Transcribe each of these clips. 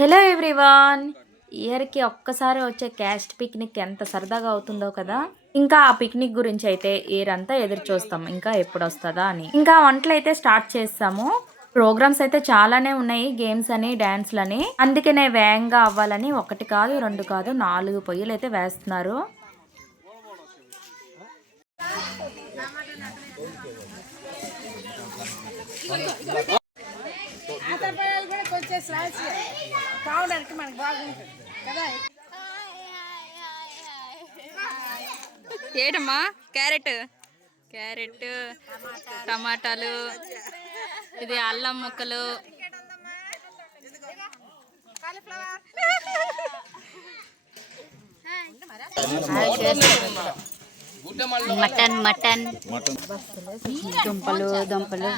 Hello everyone. ఇయర్‌కి ఒక్కసారి వచ్చే క్యాస్ట్ పిక్నిక్ ఎంత సరదాగా అవుతుందో కదా! ఇంకా ఆ పిక్నిక్ గురించి అయితే ఇయర్ అంతా ఎదురు చూస్తాం. ఇంకా ఎప్పుడొస్తదా అని. ఇంకా వంటలైతే స్టార్ట్ చేసాము. ప్రోగ్రామ్స్ అయితే చాలానే ఉన్నాయి. గేమ్స్ అని, డాన్స్‌లని. అందుకనే వేగంగా అవ్వాలని 1 కాదు, 2 కాదు 4 పొయ్యలైతే వేస్తున్నారు. ఏటమ్మా క్యారెట్ క్యారెట్ టమాటాలు, ఇది అల్లం ముక్కలు, మటన్ మటన్ దుంపలు దుంపలు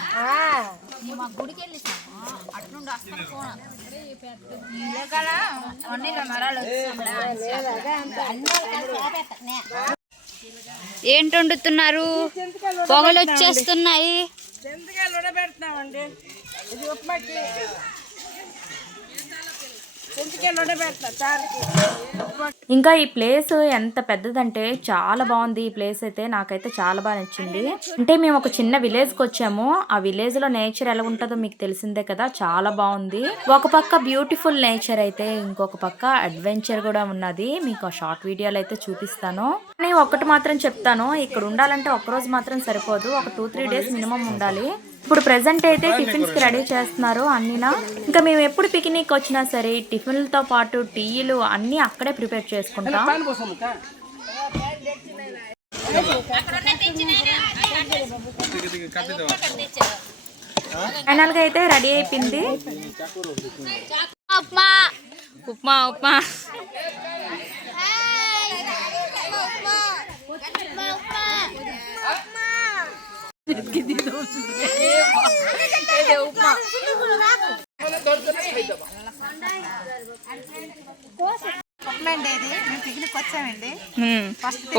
ఏంటి వండుతున్నారు? పొగలు వచ్చేస్తున్నాయి. ఇంకా ఈ ప్లేస్ ఎంత పెద్దదంటే చాలా బాగుంది. ఈ ప్లేస్ అయితే నాకైతే చాలా బాగా నచ్చింది. అంటే మేము ఒక చిన్న విలేజ్ కి వచ్చాము. ఆ విలేజ్ లో నేచర్ ఎలా ఉంటుందో మీకు తెలిసిందే కదా, చాలా బాగుంది. ఒక పక్క బ్యూటిఫుల్ నేచర్ అయితే ఇంకొక పక్క అడ్వెంచర్ కూడా ఉన్నది. మీకు ఆ షార్ట్ వీడియోలు అయితే చూపిస్తాను. కానీ ఒకటి మాత్రం చెప్తాను, ఇక్కడ ఉండాలంటే ఒక రోజు మాత్రం సరిపోదు, ఒక 2-3 డేస్ మినిమం ఉండాలి. ఇప్పుడు ప్రెసెంట్ అయితే టిఫిన్స్ కి రెడీ చేస్తున్నారు అన్నీనా. ఇంకా మేము ఎప్పుడు పిక్నిక్ వచ్చినా సరే టిఫిన్లతో పాటు టీలు అన్నీ అక్కడే ప్రిపేర్ చేసుకుంటాం. ఫైనల్ గా అయితే రెడీ అయిపోయింది. ఉప్మా ఉప్మా ఉప్మా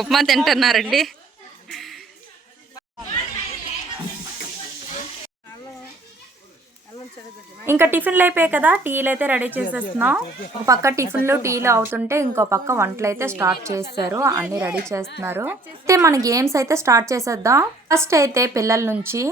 ఉప్మా తింటున్నారండి. ఇంకా టిఫిన్లు అయిపోయాయి కదా, టీలు అయితే రెడీ చేసేస్తున్నాం. ఒక పక్క టిఫిన్లు టీలు అవుతుంటే ఇంకో పక్క వంటలు అయితే స్టార్ట్ చేస్తారు, అన్ని రెడీ చేస్తున్నారు. అయితే మన గేమ్స్ అయితే స్టార్ట్ చేసేద్దాం. ఫస్ట్ అయితే పిల్లల నుంచి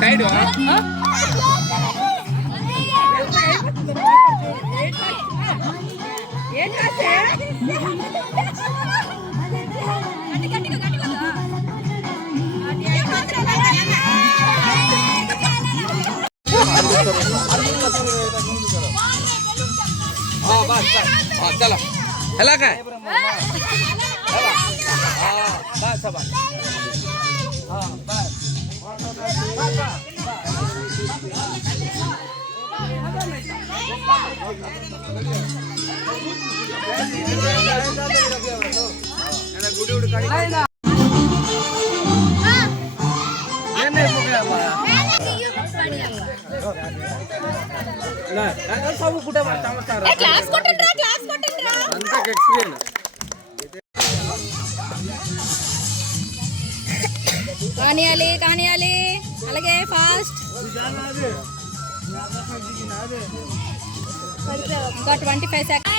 సైడ్ चला हेला काय बस बस కానియాలి కానియాలి అలాగే ఫాస్ట్. ఇంకా 25 సెకండ్స్.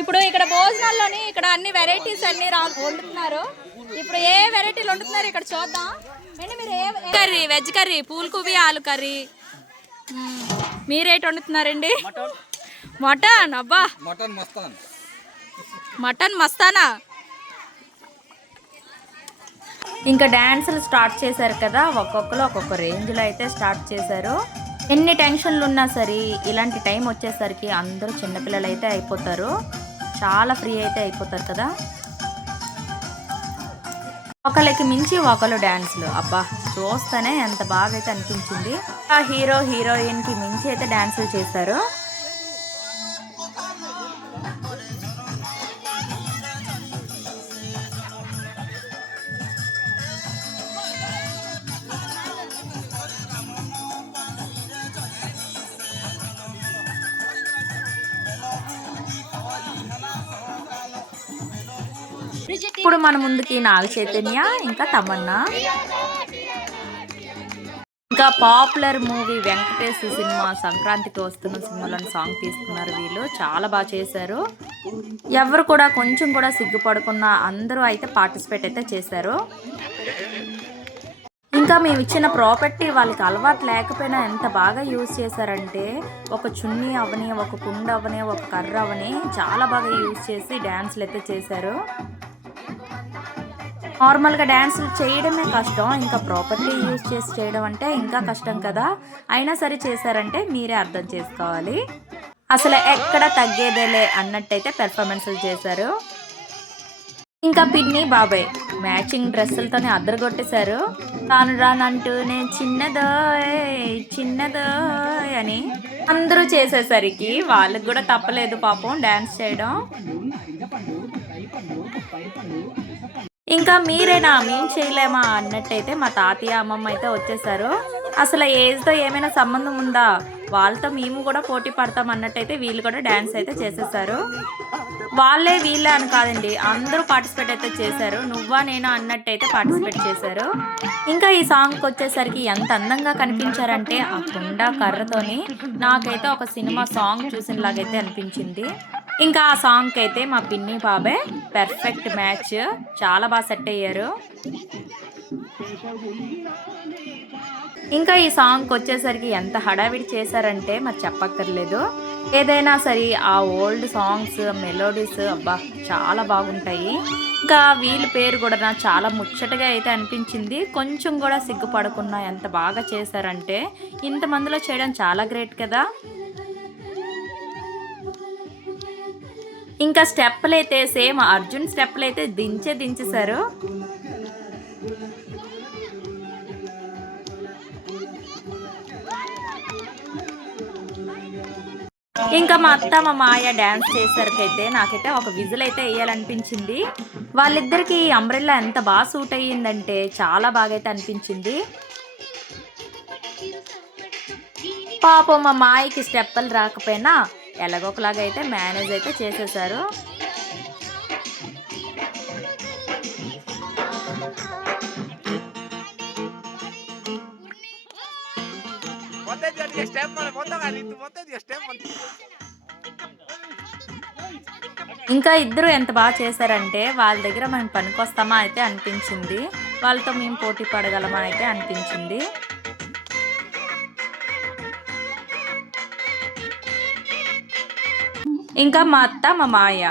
ఇప్పుడు ఇక్కడ భోజనాల్లోని ఇక్కడ అన్ని వెరైటీస్ అన్ని వండుతున్నారు. ఇప్పుడు ఏ వెరైటీలు వండుతున్నారు ఇక్కడ చూద్దాం. ఏంటి మీరు ఏ కర్రీ? వెజ్ కర్రీ, పూల్కోబీ ఆలు కర్రీ. మీరేటి వండుతున్నారండి? మటన్. అబ్బా, మటన్ మస్తానా. ఇంకా డ్యాన్సులు స్టార్ట్ చేశారు కదా, ఒక్కొక్కరు ఒక్కొక్క రేంజ్లో అయితే స్టార్ట్ చేశారు. ఎన్ని టెన్షన్లు ఉన్నా సరే ఇలాంటి టైం వచ్చేసరికి అందరూ చిన్నపిల్లలు అయితే అయిపోతారు, చాలా ఫ్రీ అయితే అయిపోతారు కదా. ఒకళ్ళకి మించి ఒకళ్ళు డ్యాన్స్లు, అబ్బా చూస్తేనే ఎంత బాగా అయితే అనిపించింది. ఆ హీరో హీరోయిన్కి మించి అయితే డ్యాన్సులు చేశారు. ఇప్పుడు మన ముందుకి నాగ చైతన్య ఇంకా తమన్నా, ఇంకా పాపులర్ మూవీ వెంకటేష్ సినిమా సంక్రాంతికి వస్తున్న సినిమాలోని సాంగ్ తీస్తున్నారు. వీళ్ళు చాలా బాగా చేశారు. ఎవరు కూడా కొంచెం కూడా సిగ్గుపడకుండా అందరూ అయితే పార్టిసిపేట్ అయితే చేశారు. ఇంకా మేము ఇచ్చిన ప్రాపర్టీ వాళ్ళకి అలవాటు లేకపోయినా ఎంత బాగా యూజ్ చేశారంటే, ఒక చున్నీ అవని, ఒక కుండ అవని, ఒక కర్ర అవని చాలా బాగా యూజ్ చేసి డ్యాన్స్లు అయితే చేశారు. నార్మల్గా డ్యాన్సులు చేయడమే కష్టం, ఇంకా ప్రాపర్టీ యూజ్ చేసి చేయడం అంటే ఇంకా కష్టం కదా. అయినా సరే చేశారంటే మీరే అర్థం చేసుకోవాలి. అసలు ఎక్కడ తగ్గేదేలే అన్నట్టయితే పెర్ఫార్మెన్స్లు చేశారు. ఇంకా పిన్ని బాబాయ్ మ్యాచింగ్ డ్రెస్సులతోనే అద్దరగొట్టేశారు. తాను రానంటూ నేను చిన్నదో అని అందరూ చేసేసరికి వాళ్ళకి కూడా తప్పలేదు పాపం డ్యాన్స్ చేయడం. ఇంకా మీరేనా మేము చేయలేమా అన్నట్టయితే మా తాతయ్య అమ్మమ్మ అయితే వచ్చేసారు. అసలు ఏజ్తో ఏమైనా సంబంధం ఉందా, వాళ్ళతో మేము కూడా పోటీ పడతాం అన్నట్టయితే వీళ్ళు కూడా డ్యాన్స్ అయితే చేసేసారు. వాళ్ళే వీళ్ళే అని కాదండి, అందరూ పార్టిసిపేట్ అయితే చేశారు. నువ్వా నేనా అన్నట్టయితే పార్టిసిపేట్ చేశారు. ఇంకా ఈ సాంగ్కి వచ్చేసరికి ఎంత అందంగా కనిపించారంటే ఆ కుండ కర్రతోని నాకైతే ఒక సినిమా సాంగ్ చూసినలాగైతే అనిపించింది. ఇంకా ఆ సాంగ్కి అయితే మా పిన్ని బాబాయ్ పర్ఫెక్ట్ మ్యాచ్, చాలా బాగా సెట్ అయ్యారు. ఇంకా ఈ సాంగ్కి వచ్చేసరికి ఎంత హడావిడి చేశారంటే మరి చెప్పక్కర్లేదు. ఏదైనా సరే ఆ ఓల్డ్ సాంగ్స్ మెలోడీస్ అబ్బా చాలా బాగుంటాయి. ఇంకా వీళ్ళ పేరు కూడా నాకు చాలా ముచ్చటగా అయితే అనిపించింది. కొంచెం కూడా సిగ్గుపడకుండా ఎంత బాగా చేశారంటే ఇంతమందిలో చేయడం చాలా గ్రేట్ కదా. ఇంకా స్టెప్పులు అయితే సేమ్ అర్జున్ స్టెప్పులు అయితే దించేశారు. ఇంకా మా అత్త మా మాయ డ్యాన్స్ చేసరికైతే నాకైతే ఒక విజిల్ అయితే వేయాలనిపించింది. వాళ్ళిద్దరికి అంబ్రెల్లా ఎంత బాగా సూట్ అయ్యిందంటే చాలా బాగా అయితే అనిపించింది. పాపం మా మాయకి స్టెప్పులు రాకపోయినా ఎలాగొకలాగా అయితే మేనేజ్ అయితే చేసేసారు. ఇంకా ఇద్దరు ఎంత బాగా చేశారంటే వాళ్ళ దగ్గర మేము పనికొస్తామా అయితే అనిపించింది, వాళ్ళతో మేము పోటీ పడగలమా అయితే అనిపించింది. ఇంకా మా అత్త మా మాయ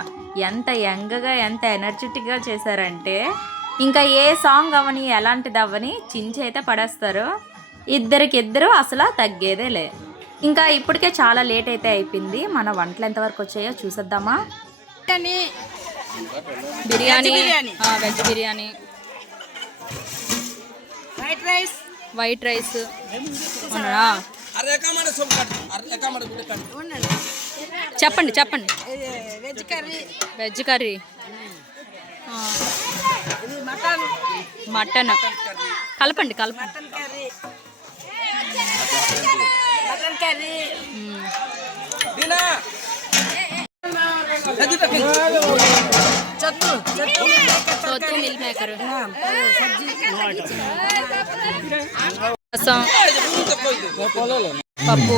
ఎంత యంగ్గా ఎంత ఎనర్జెటిక్గా చేశారంటే ఇంకా ఏ సాంగ్ అవని ఎలాంటిది అవని చించి అయితే పడేస్తారు. ఇద్దరికిద్దరు అసలు తగ్గేదే లే. ఇంకా ఇప్పటికే చాలా లేట్ అయితే అయిపోయింది. మన వంటలు ఎంతవరకు వచ్చాయో చూసేద్దామా. Biryani, veg biryani, white rice చెప్పండి వెజ్ కర్రీ, మటన్ కలపండి చొత్తు మిల్ మేకర్, రసం, పప్పు,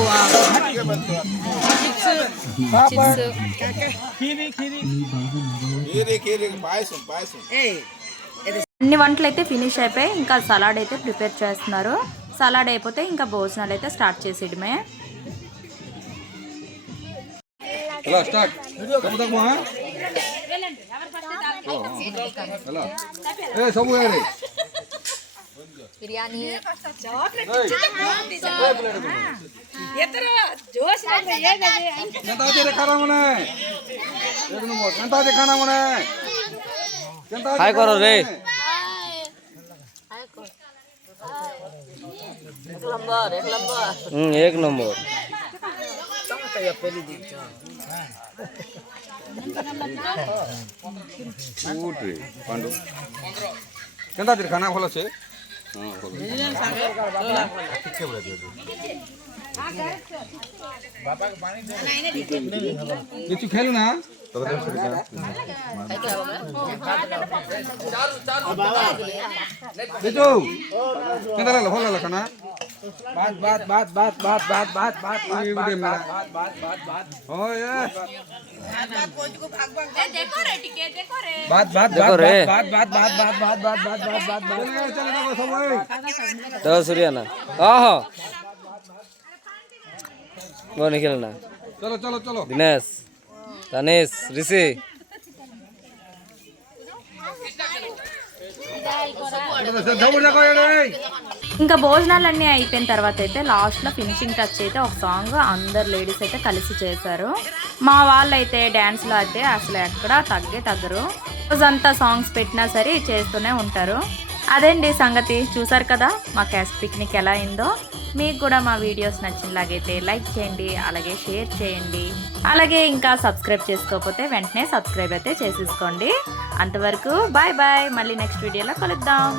అన్ని వంటలు అయితే ఫినిష్ అయిపోయి ఇంకా సలాడ్ అయితే ప్రిపేర్ చేస్తున్నారు. సలాడ్ అయిపోతే ఇంకా భోజనాలు అయితే స్టార్ట్ చేసేయడమే. స్టార్ట్ ସବୁ బిర్యానీ हाय करो रे एक नंबर पांडु केंता तेरे खाना भल छे কিছু খেলু না দেখো কেঁদা লাগলো ভালো লাগলো খানা বাত বাত বাত বাত বাত বাত বাত বাত বাত বাত বাত বাত বাত ওয়ে বাত বাত देखो रे বাত বাত বাত বাত বাত বাত বাত বাত বাত বাত চলে যাবো সবাই देखो सूर्याना आहा वो नहीं खेलना চলো চলো চলো दिनेश तनेश ऋषि ఇంకా భోజనాలన్నీ అయిపోయిన తర్వాత అయితే లాస్ట్లో ఫినిషింగ్ టచ్ అయితే ఒక సాంగ్ అందరు లేడీస్ అయితే కలిసి చేశారు. మా వాళ్ళు అయితే డ్యాన్స్లో అయితే అసలు ఎక్కడా తగ్గరు. రోజంతా సాంగ్స్ పెట్టినా సరే చేస్తూనే ఉంటారు. అదేంటి సంగతి. చూసారు కదా మా క్యాస్ట్ పిక్నిక్ ఎలా అయిందో. మీకు కూడా మా వీడియోస్ నచ్చినలాగైతే లైక్ చేయండి, అలాగే షేర్ చేయండి, అలాగే ఇంకా సబ్స్క్రైబ్ చేసుకోకపోతే వెంటనే సబ్స్క్రైబ్ అయితే చేసేసుకోండి. అంతవరకు బాయ్ బాయ్, మళ్ళీ నెక్స్ట్ వీడియోలో కలుద్దాం.